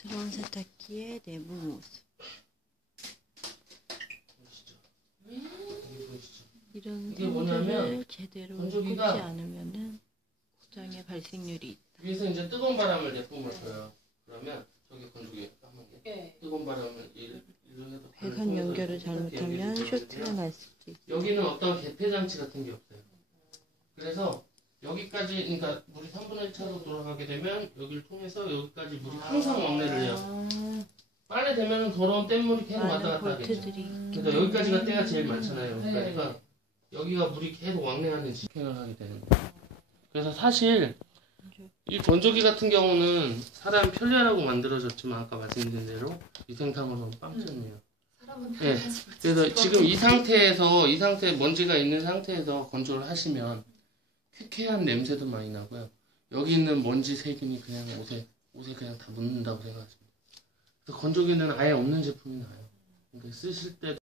드론 세탁기의 내부 모습. 보이시죠? 여기 보이시죠? 이런 이게 뭐냐면 샌들을 제대로 꽂지 건조기가 않으면은 고장의 발생률이 있다. 위에서 이제 뜨거운 바람을 내뿜을 거예요. 그러면 저기 건조기 한번 뜨거운 바람을 일로 배선 연결을 잘못하면 쇼트가 날 수도 있다. 여기는 어떤 개폐 장치 같은 게 없어요. 그래서 여기까지, 그러니까 물이 3분의 1 차로 돌아가게 되면 여기를 통해서 여기까지 물이 항상 왕래를 해요. 빨래 되면 더러운 뗏물이 계속 왔다 갔다 하겠죠. 그러니까 여기까지가 때가 제일 많잖아요. 여기까지가. 여기가 물이 계속 왕래하는 직행을 하게 되는 거예요. 그래서 사실 이 건조기 같은 경우는 사람 편리하라고 만들어졌지만 아까 말씀드린 대로 위생상으로는 빵점이에요. 네. 그래서 지금 이 상태에 먼지가 있는 상태에서 건조를 하시면 쾌쾌한 냄새도 많이 나고요. 여기 있는 먼지 세균이 그냥 옷에 그냥 다 묻는다고 생각하시면 돼요. 그래서 건조기는 아예 없는 제품이 나아요. 그러니까 쓰실 때